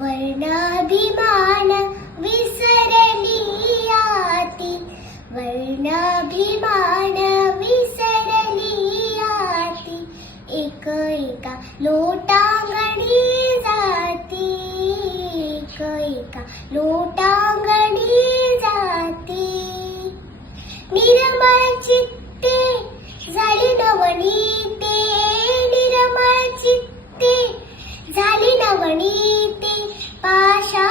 वर्णाभिमान विसरली आती, वर्णाभिमान विसरली आती, एक एका लोटांगणी जाती, एक एका लोटांगणी जाती. निर्मळ चित्ते झाली नवनीते, निर्मळ चित्ते झाली नवनीते, पाषाण